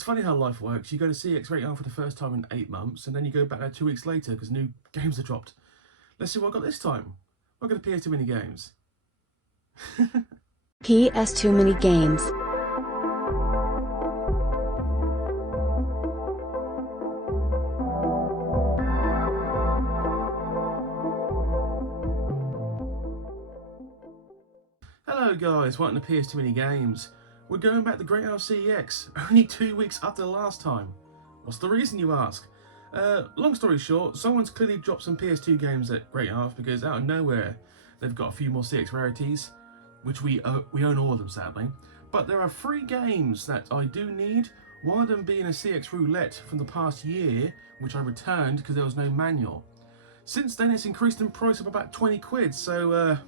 It's funny how life works. You go to CEX Roulette for the first time in 8 months, and then you go back there 2 weeks later because new games are dropped. Let's see what I got this time. I got a PS2 mini games. PS2 mini games. Hello guys, welcome to PS2 mini games. We're going back to Great Yarmouth CEX, only 2 weeks after the last time. What's the reason, you ask? Long story short, someone's clearly dropped some PS2 games at Great Yarmouth because out of nowhere they've got a few more CEX rarities, which we own all of them sadly. But there are 3 games that I do need, one of them being a CEX Roulette from the past year, which I returned because there was no manual. Since then it's increased in price of about 20 quid, so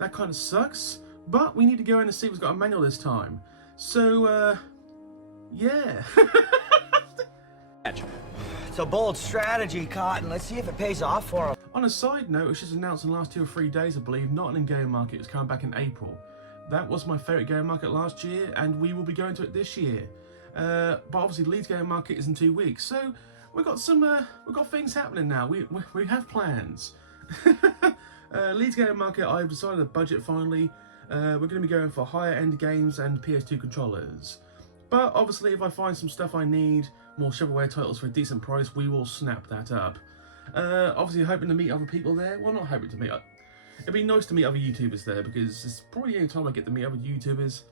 that kind of sucks. But we need to go in and see if it's got a manual this time. So, yeah. It's a bold strategy, Cotton. Let's see if it pays off for him. On a side note, it was just announced in the last 2 or 3 days, I believe, Nottingham Game Market is coming back in April. That was my favourite game market last year, and we will be going to it this year. But obviously, Leeds Game Market is in 2 weeks, so we've got some, we've got things happening now. We have plans. Leeds Game Market, I've decided a budget finally. We're going to be going for higher end games and PS2 controllers. But obviously if I find some stuff I need, more shovelware titles for a decent price, we will snap that up. Obviously hoping to meet other people there. Well, not hoping to meet. It'd be nice to meet other YouTubers there because it's probably the only time I get to meet other YouTubers.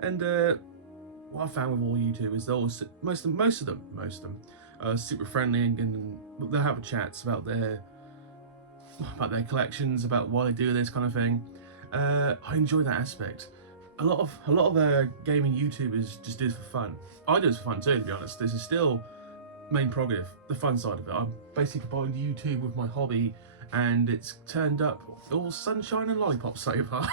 And what I found with all YouTubers, they're all, most of them are super friendly and they'll have chats about their collections, about why they do this kind of thing. I enjoy that aspect. A lot of gaming YouTubers just do this for fun. I do this for fun too, to be honest. This is still main prerogative, the fun side of it. I'm basically combined YouTube with my hobby, and it's turned up all sunshine and lollipops so far.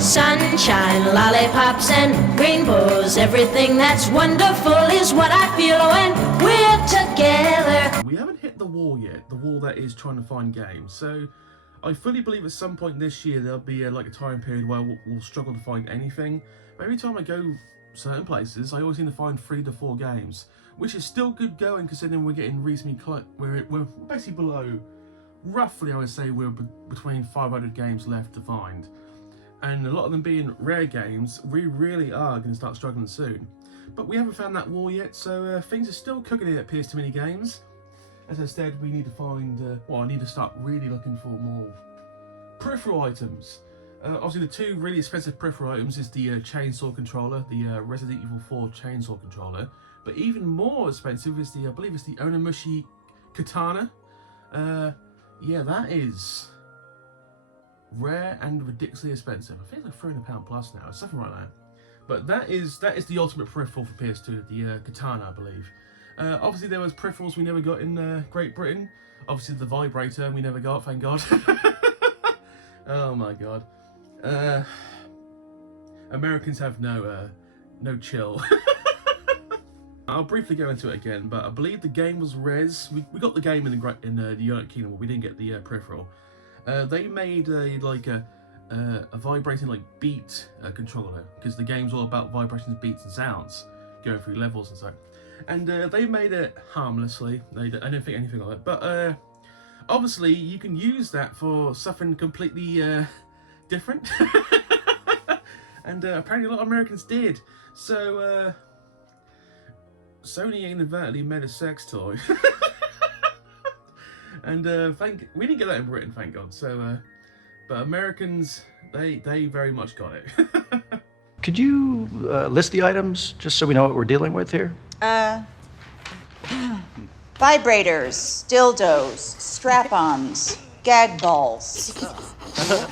Sunshine, lollipops, and rainbows. Everything that's wonderful is what I feel when we're together. We haven't hit the wall yet, the wall that is trying to find games. So I fully believe at some point this year there'll be like a time period where we'll struggle to find anything. But every time I go certain places, I always seem to find 3 to 4 games, which is still good going considering we're getting reasonably close. We're basically below, roughly I would say we're between 500 games left to find. And a lot of them being rare games, we really are going to start struggling soon. But we haven't found that wall yet, so things are still cooking here at PS2 Mini Games. As I said, we need to find, well, I need to start really looking for more peripheral items. Obviously the 2 really expensive peripheral items is the chainsaw controller, the Resident Evil 4 chainsaw controller. But even more expensive is the, I believe it's the Onimushi katana. Yeah, that is rare and ridiculously expensive. I think it's like £300 plus now, something like that. But that is the ultimate peripheral for PS2, the katana, I believe. Obviously there was peripherals we never got in Great Britain. Obviously the vibrator we never got, thank God. Oh my God. Americans have no chill. I'll briefly go into it again, but I believe the game was res. We got the game in the United Kingdom, but we didn't get the peripheral. They made a vibrating like beat controller because the game's all about vibrations, beats, and sounds going through levels and so. And they made it harmlessly. I don't think anything of it, but obviously you can use that for something completely different. And apparently a lot of Americans did. So Sony inadvertently made a sex toy. And we didn't get that in Britain, thank God. So, but Americans, they very much got it. Could you list the items just so we know what we're dealing with here? Vibrators, dildos, strap-ons, gag balls,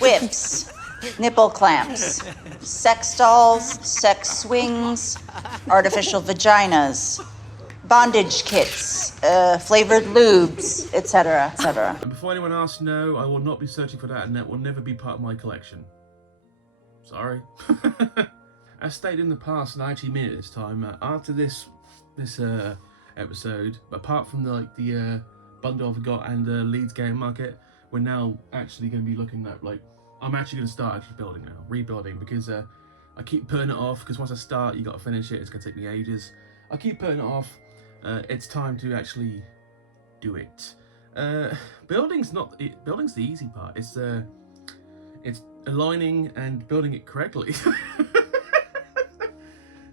whips, nipple clamps, sex dolls, sex swings, artificial vaginas, bondage kits, flavored lubes, etc., etc. And before anyone asks, no, I will not be searching for that, and that will never be part of my collection. Sorry. As stated in the past, and I actually mean it this time, after this episode, apart from the bundle I've got and the Leeds Game Market, we're now actually going to be looking at, like, I'm actually going to start building now, rebuilding, because I keep putting it off because once I start, you got to finish it. It's gonna take me ages. I keep putting it off. It's time to actually do it. Building's the easy part. It's aligning and building it correctly.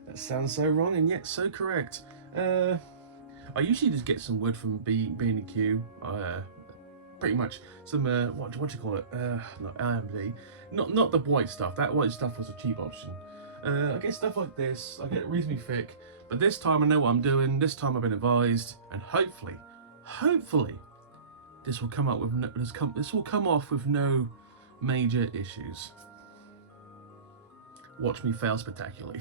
That sounds so wrong and yet so correct. I usually just get some wood from B&Q. Pretty much some what do you call it? Not AMD. Not the white stuff. That white stuff was a cheap option. I get stuff like this. I get it reasonably thick. But this time I know what I'm doing. This time I've been advised, and hopefully, this will come up with this will come off with no major issues. Watch me fail spectacularly.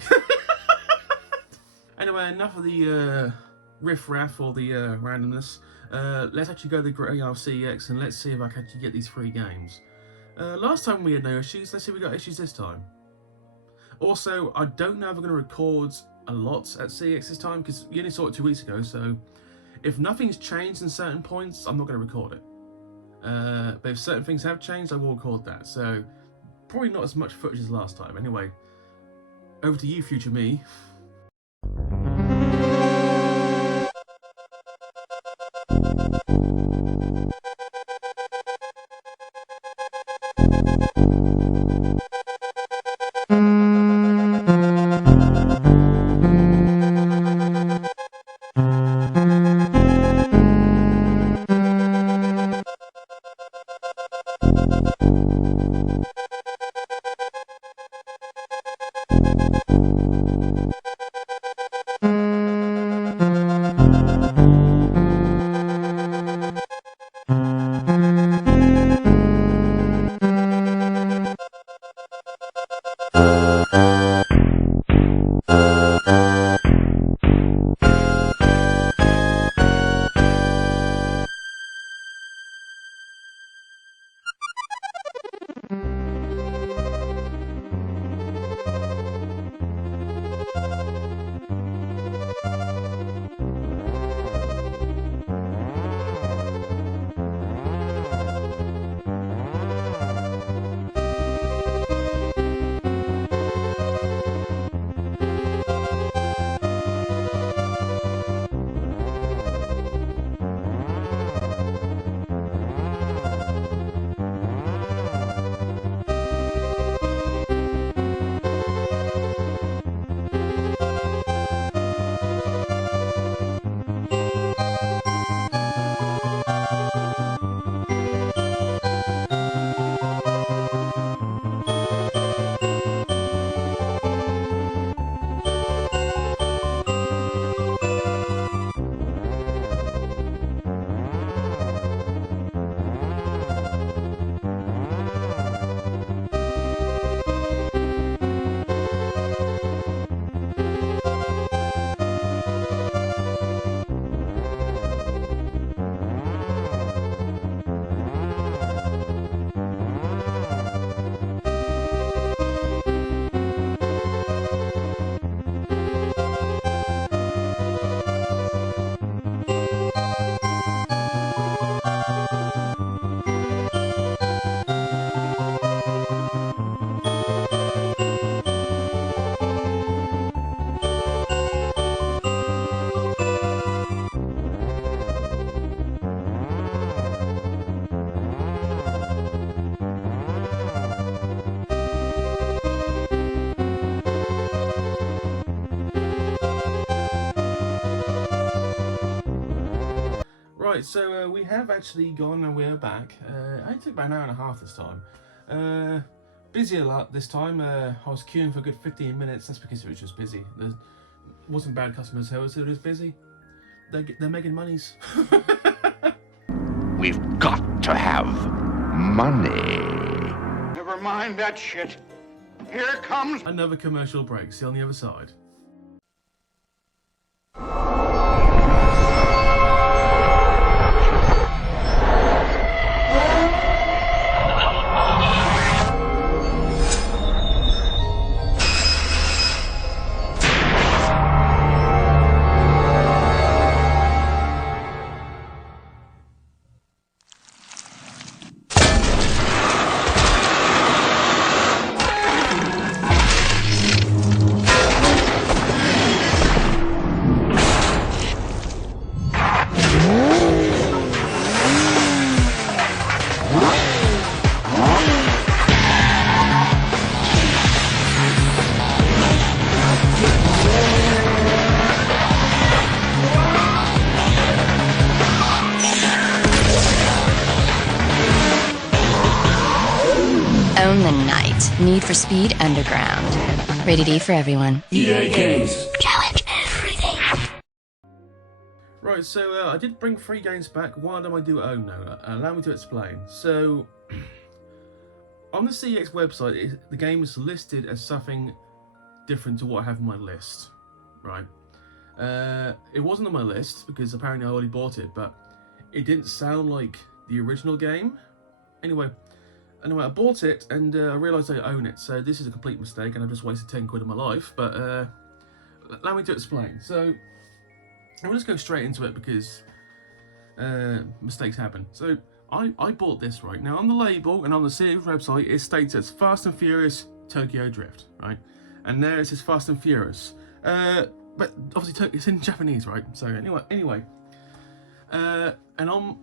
Anyway, enough of the riff-raff or the randomness. Let's actually go to the Yarmouth CEX and let's see if I can actually get these 3 games. Last time we had no issues. Let's see if we got issues this time. Also, I don't know if I'm going to record a lot at CEX this time because we only saw it 2 weeks ago. So if nothing's changed in certain points, I'm not going to record it. But if certain things have changed, I will record that. So probably not as much footage as last time. Anyway, over to you, future me. Right, so we have actually gone and we're back. It took about an hour and a half this time. Busy a lot this time. I was queuing for a good 15 minutes. That's because it was just busy. There wasn't bad customer service, it was busy. They're making monies. We've got to have money. Never mind that shit. Here comes... Another commercial break. See you on the other side. Need for Speed Underground. Rated E for everyone. Challenge everything. Right, so I did bring 3 games back. One of them I do own now. Allow me to explain. So, on the CEX website, the game is listed as something different to what I have on my list. Right? It wasn't on my list because apparently I already bought it, but it didn't sound like the original game. Anyway, I bought it and I realised I own it, so this is a complete mistake and I've just wasted 10 quid of my life, but allow me to explain. So, I'll just go straight into it because mistakes happen. So, I bought this, right? Now, on the label and on the CEX website, it states as Fast and Furious Tokyo Drift, right? And there it says Fast and Furious. But obviously it's in Japanese, right? So anyway, and on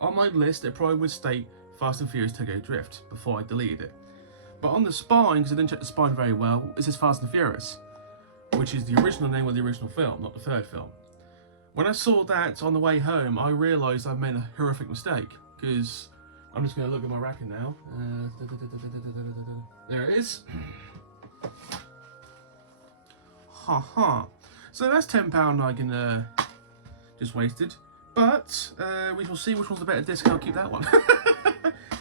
my list it probably would state Fast and Furious Tokyo Drift before I deleted it. But on the spine, because I didn't check the spine very well, it says Fast and Furious, which is the original name of the original film, not the third film. When I saw that on the way home, I realised I've made a horrific mistake, because I'm just going to look at my racket now. There it is. Haha. So that's £10 I can just wasted. But we shall see which one's the better disc. I'll keep that one.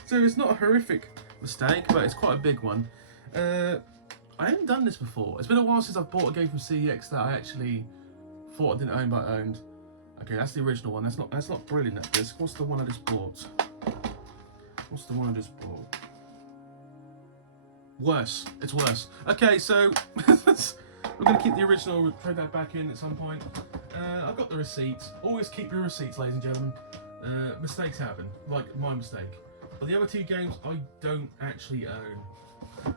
So it's not a horrific mistake, but it's quite a big one. I haven't done this before. It's been a while since I've bought a game from CEX that I actually thought I didn't own, but I owned. Okay, that's the original one. That's not brilliant, that disc. What's the one I just bought? What's the one I just bought? Worse. It's worse. Okay, so we're going to keep the original, throw that back in at some point. I've got the receipts. Always keep your receipts, ladies and gentlemen. Mistakes happen, like my mistake. But the other 2 games I don't actually own.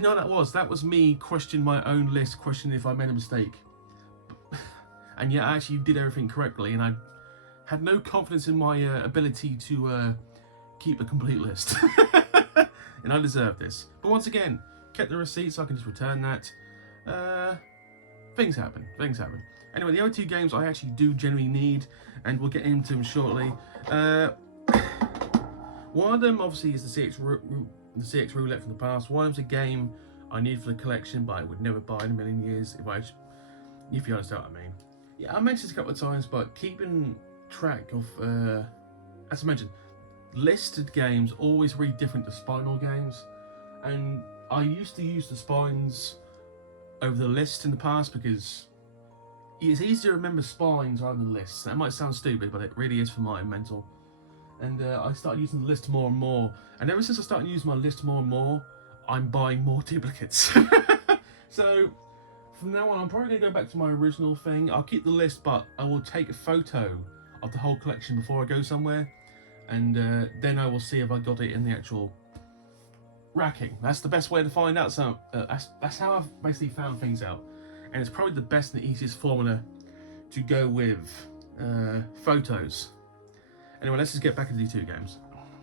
No, that was me questioning my own list, questioning if I made a mistake. And yet I actually did everything correctly, and I had no confidence in my ability to keep a complete list. And I deserve this. But once again, kept the receipts, so I can just return that. Things happen. Anyway, the other 2 games I actually do generally need, and we'll get into them shortly. One of them obviously is the CEX Roulette from the past. One of them's a game I need for the collection, but I would never buy in a million years if you understand what I mean. Yeah, I mentioned this a couple of times, but keeping track of, as I mentioned, listed games always really different to spinal games, and I used to use the spines over the list in the past because it's easier to remember spines rather than lists. That might sound stupid, but it really is for my mental. And I started using the list more and more, and ever since I started using my list more and more, I'm buying more duplicates. So from now on, I'm probably going to go back to my original thing. I'll keep the list, but I will take a photo of the whole collection before I go somewhere, and then I will see if I got it in the actual racking. That's the best way to find out. So that's how I've basically found things out, and it's probably the best and the easiest formula to go with photos. Anyway, let's just get back into the 2 games.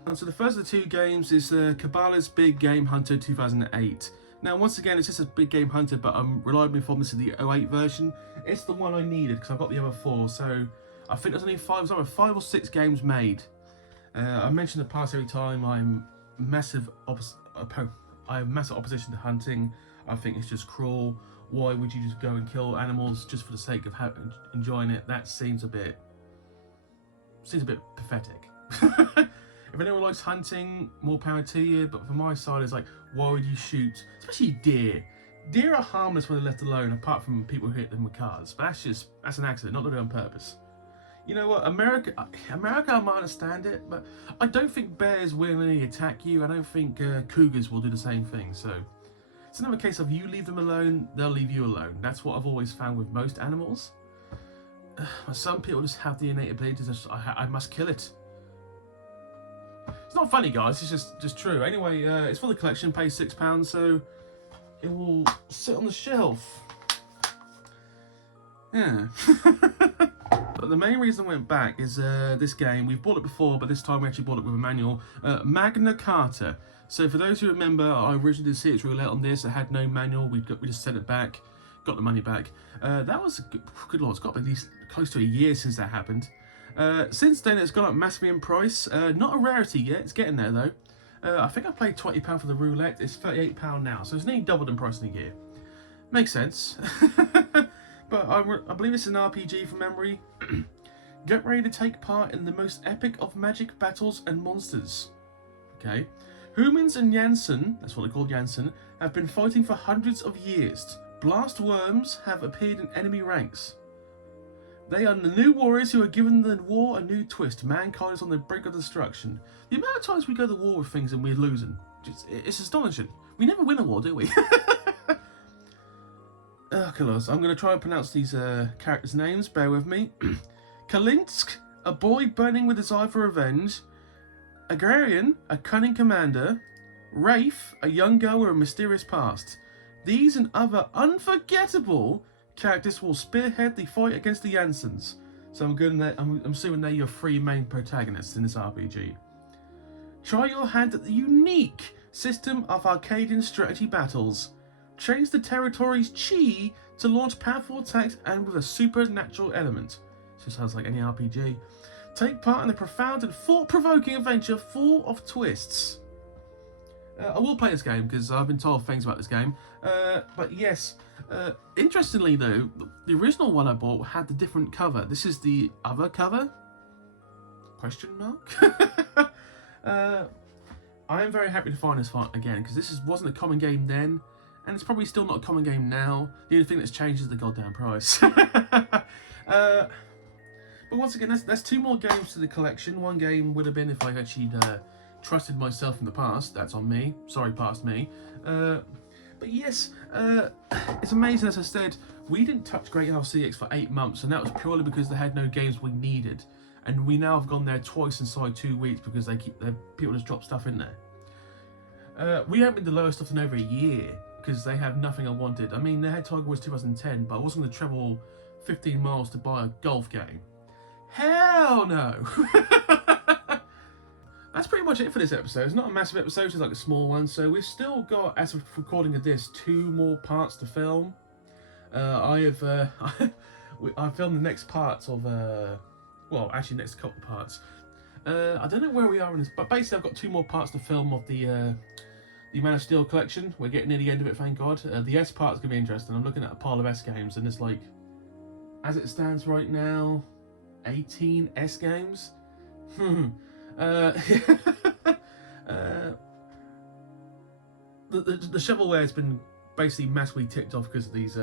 And so the first of the 2 games is Cabela's Big Game Hunter 2008. Now, once again, it's just a Big Game Hunter, but I'm reliably informed this is the 08 version. It's the one I needed because I've got the other 4, so I think there's only 5 or 6 games made. I mentioned in the past every time I have massive opposition to hunting. I think it's just cruel. Why would you just go and kill animals just for the sake of enjoying it? That seems a bit pathetic. If anyone likes hunting, more power to you, but from my side it's like, why would you shoot, especially deer? Deer are harmless when they're left alone, apart from people who hit them with cars, but that's an accident, not done on purpose. You know what, America, I might understand it, but I don't think bears willingly attack you. I don't think cougars will do the same thing, so it's another case of you leave them alone, they'll leave you alone. That's what I've always found with most animals. Some people just have the innate ability to just, I must kill it. It's not funny, guys, it's just true. Anyway, it's for the collection, pay £6, so it will sit on the shelf. Yeah. But the main reason I went back is this game. We've bought it before, but this time we actually bought it with a manual. Magna Carta. So for those who remember, I originally did CEX Roulette on this. It had no manual. We just sent it back, got the money back. That was good lord. It's got to be at least close to a year since that happened. Since then, it's gone up massively in price. Not a rarity yet. It's getting there though. I think I paid £20 for the roulette. It's £38 now, so it's nearly doubled in price in a year. Makes sense. But I believe it's an RPG from memory. Get ready to take part in the most epic of magic battles and monsters. Okay. Humans and Janssen, that's what they call Janssen, have been fighting for hundreds of years. Blast worms have appeared in enemy ranks. They are the new warriors who are giving the war a new twist. Mankind is on the brink of destruction. The amount of times we go to war with things and we're losing, it's astonishing. We never win a war, do we? Kalos. I'm going to try and pronounce these characters' names. Bear with me. Kalinsk, a boy burning with desire for revenge. Agrarian, a cunning commander. Rafe, a young girl with a mysterious past. These and other unforgettable characters will spearhead the fight against the Janssens. So I'm assuming they're your three main protagonists in this RPG. Try your hand at the unique system of Arcadian strategy battles. Change the territory's chi to launch powerful attacks and with a supernatural element. So it sounds like any RPG. Take part in a profound and thought-provoking adventure full of twists. I will play this game because I've been told things about this game. But yes, interestingly though, the original one I bought had the different cover. This is the other cover? Question mark? I am very happy to find this fight again because this wasn't a common game then, and it's probably still not a common game now. The only thing that's changed is the goddamn price. But once again, that's two more games to the collection. One game would have been if I actually trusted myself in the past. That's on me. Sorry, past me. But yes, it's amazing. As I said, we didn't touch Great House CEX for 8 months, and that was purely because they had no games we needed. And we now have gone there twice inside 2 weeks because people just drop stuff in there. We haven't been the lowest stuff in over a year because they have nothing I wanted. I mean, they had Tiger Woods 2010, but I wasn't going to travel 15 miles to buy a golf game. Hell no! That's pretty much it for this episode. It's not a massive episode, it's like a small one. So we've still got, as of recording of this, 2 more parts to film. I filmed the next parts of, well, actually next couple parts. I don't know where we are in this, but basically I've got 2 more parts to film of the Man of Steel collection. We're getting near the end of it, thank God. The S part's going to be interesting. I'm looking at a pile of S games, and it's like, as it stands right now, 18 S games. The shovelware has been basically massively ticked off because of this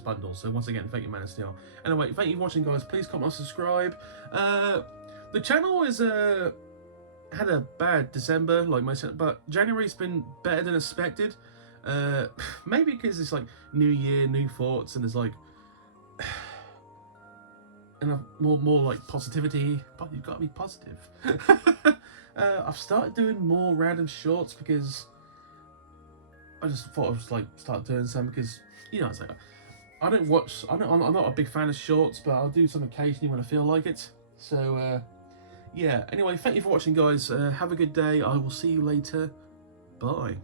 bundle. So once again, thank you, Man of Steel. Anyway, thank you for watching, guys. Please comment and subscribe. The channel is had a bad December, like myself, but January's been better than expected. Maybe because it's like New Year, new thoughts, and there's like and more like positivity. But you've got to be positive. I've started doing more random shorts because I just thought I'd just like start doing some because, you know, it's like I'm not a big fan of shorts, but I'll do some occasionally when I feel like it. So yeah, anyway, thank you for watching, guys. Have a good day. I will see you later. Bye.